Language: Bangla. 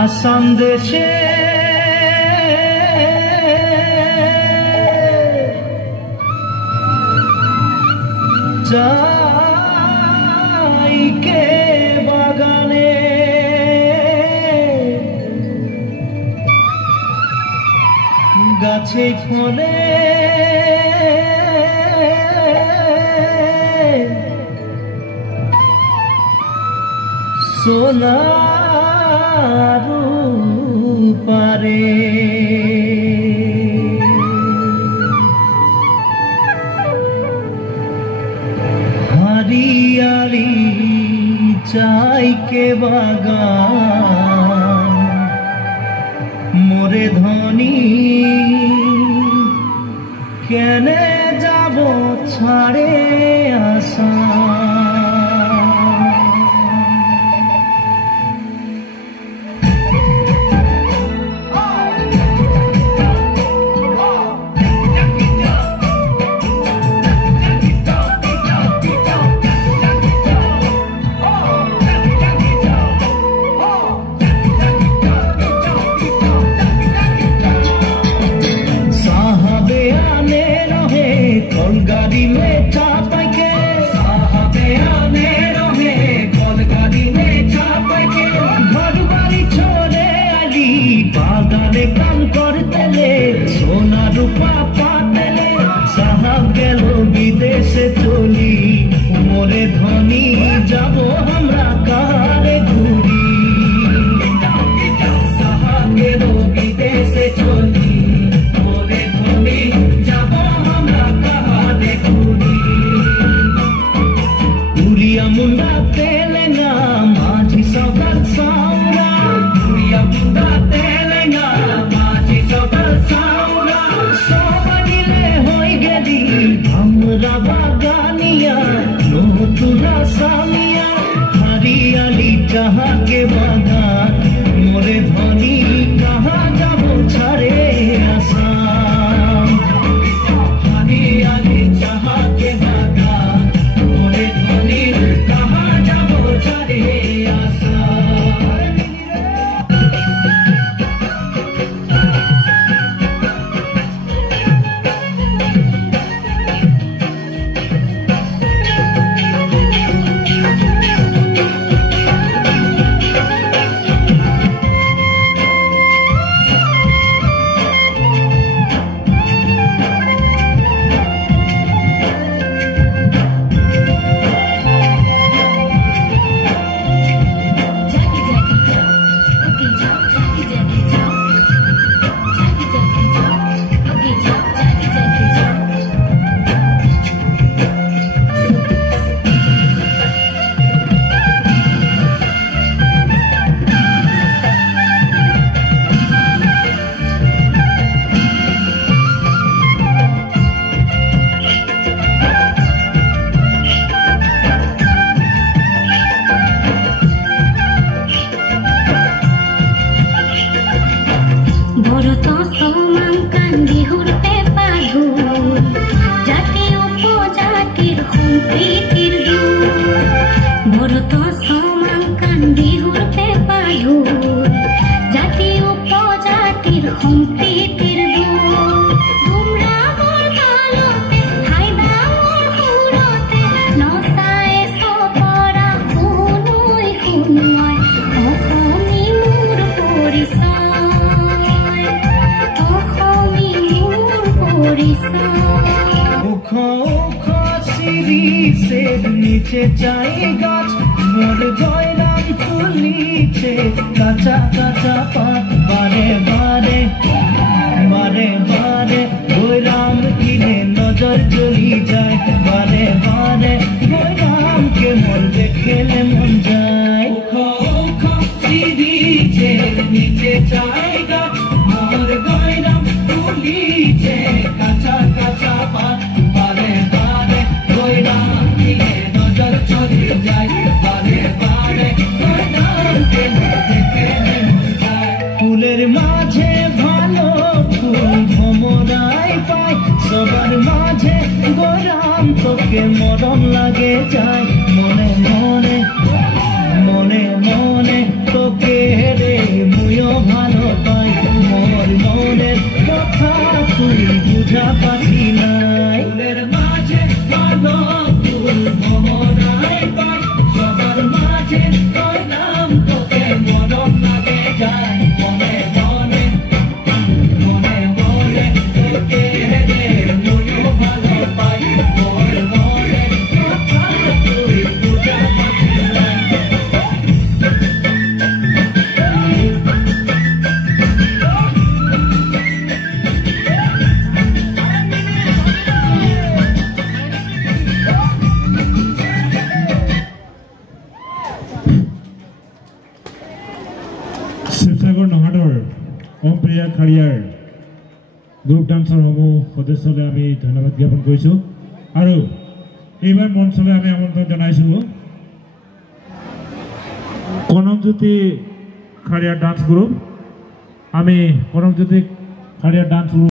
আসাম দেশে যাইকে বাগানে গাছে ফলে সোনার পারে हरियाली चाय के बागान मोरे धनी केने जाबो छाड़े आसा गाड़ी में चापाई के साहबे आने रहे कल गाड़ी में चापाई के घर बाड़ी छोड़े आली बागाने काम करते ले सोना रूपा पाते ले साहब गेलो विदेशे चली मोरे धनी जाबो हमरा कारे घुरी साहब गेलो विदेशे चली मोरे धनी जाबो हमरा मुंडा तेलेंगा माझी सौगत साउरा दुनिया मुंडा तेलेंगा माझी सौगत साउरा सोबनिले होई गेली हमरा बागानिया नोतुरा सामिया हरियाली चाहा के बागान मोरे धनी कहाँ जाबो छाड़े आसाम हरियाली चाहा के बागान मोरे धनी नीचे जाए गाछ मोर गयराम तुलीचे काचा काचा पात बारे बारे बारे बारे गयराम किने नजर चली जाए बारे बारे गयराम के मन देखेले मन जाए सीढ़ीचे नीचे जाए गाछ मोर गयराम तुलीचे काचा काचा पात बारे बारे गयराम किने चली जाए बारे बारे फुलेर माझे भालो फुल भमराई पाई सबार माझे गयराम तोके मरम लागे जाए मने मने मने मने পূজা পাতি নাই ফুলের মাঝে মানব ফুল ভ্রমণায় পাই সবার মাঝে তোর নাম তোকে মনন লাগে যায় মনে মনে মনে মনে তোকে রে মনে ভালো পাই মনে মনে তুই পূজা পাতি নাই শিৱসাগৰ নহাদৰ অমপ্ৰিয়া খাৰিয়াৰ গ্ৰুপ ডান্সৰ সমূহ সদস্যলৈ আমি ধন্যবাদ জ্ঞাপন কৰিছোঁ আৰু এইবাৰ মঞ্চলৈ আমি আমন্ত্ৰণ জনাইছোঁ কনকজ্যোতি খাৰিয়াৰ ডান্স গ্ৰুপ আমি কনকজ্যোতি খাৰিয়াৰ ডান্স গ্ৰুপ